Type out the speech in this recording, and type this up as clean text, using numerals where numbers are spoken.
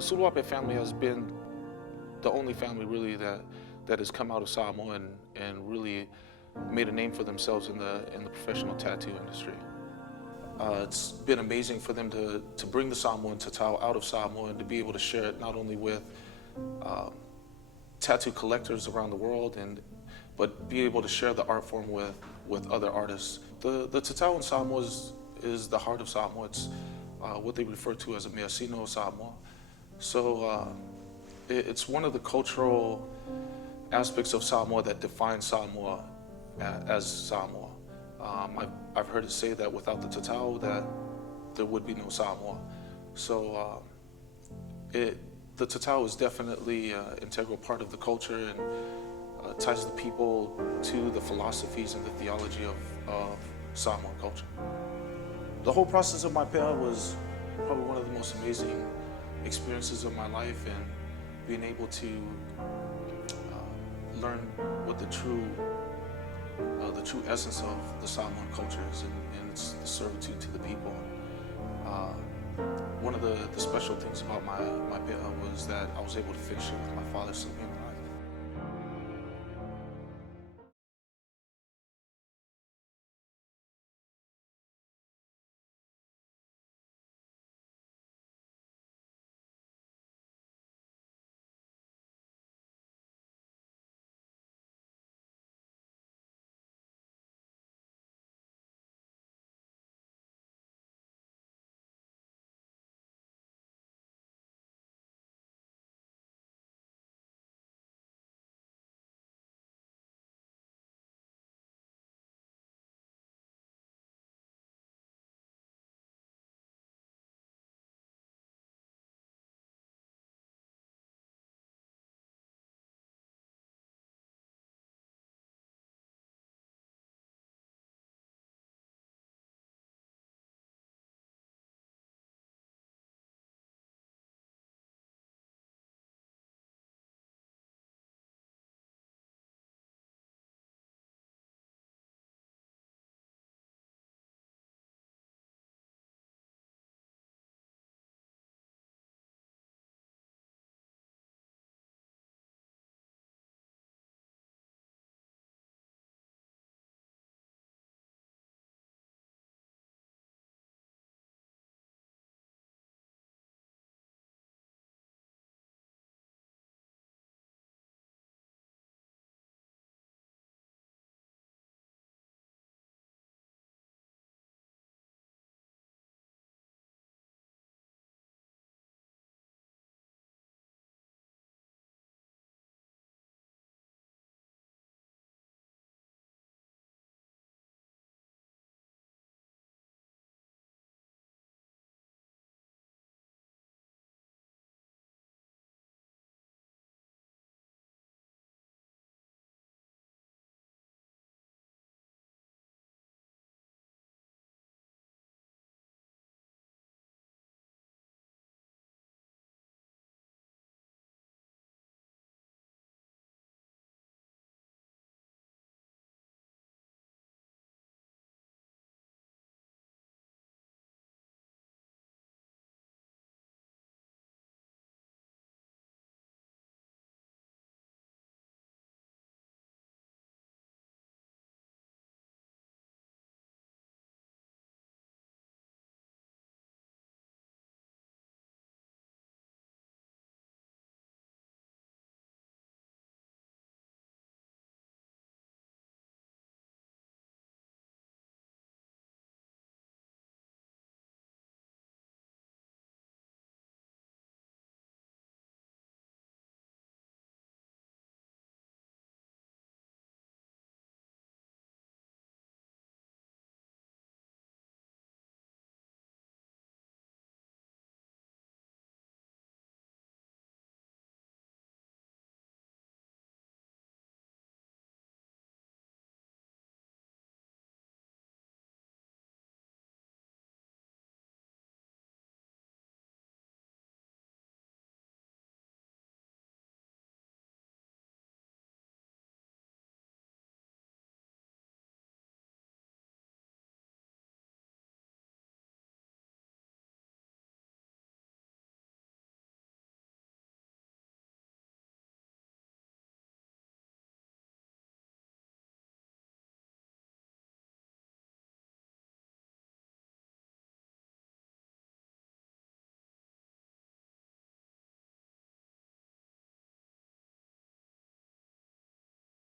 The Suluape family has been the only family really that has come out of Samoa and really made a name for themselves in the professional tattoo industry. It's been amazing for them to bring the Samoan tatau out of Samoa and to be able to share it not only with tattoo collectors around the world but be able to share the art form with other artists. The tatau in Samoa is the heart of Samoa. It's what they refer to as a measino of Samoa. So it's one of the cultural aspects of Samoa that defines Samoa as Samoa. I've heard it say that without the tatau that there would be no Samoa. So the tatau is definitely an integral part of the culture and ties the people to the philosophies and the theology of Samoan culture. The whole process of my pea was probably one of the most amazing experiences of my life, and being able to learn what the true essence of the Samoan culture is, and it's the servitude to the people. One of the special things about my pea was that I was able to finish it with my father, Sylvian.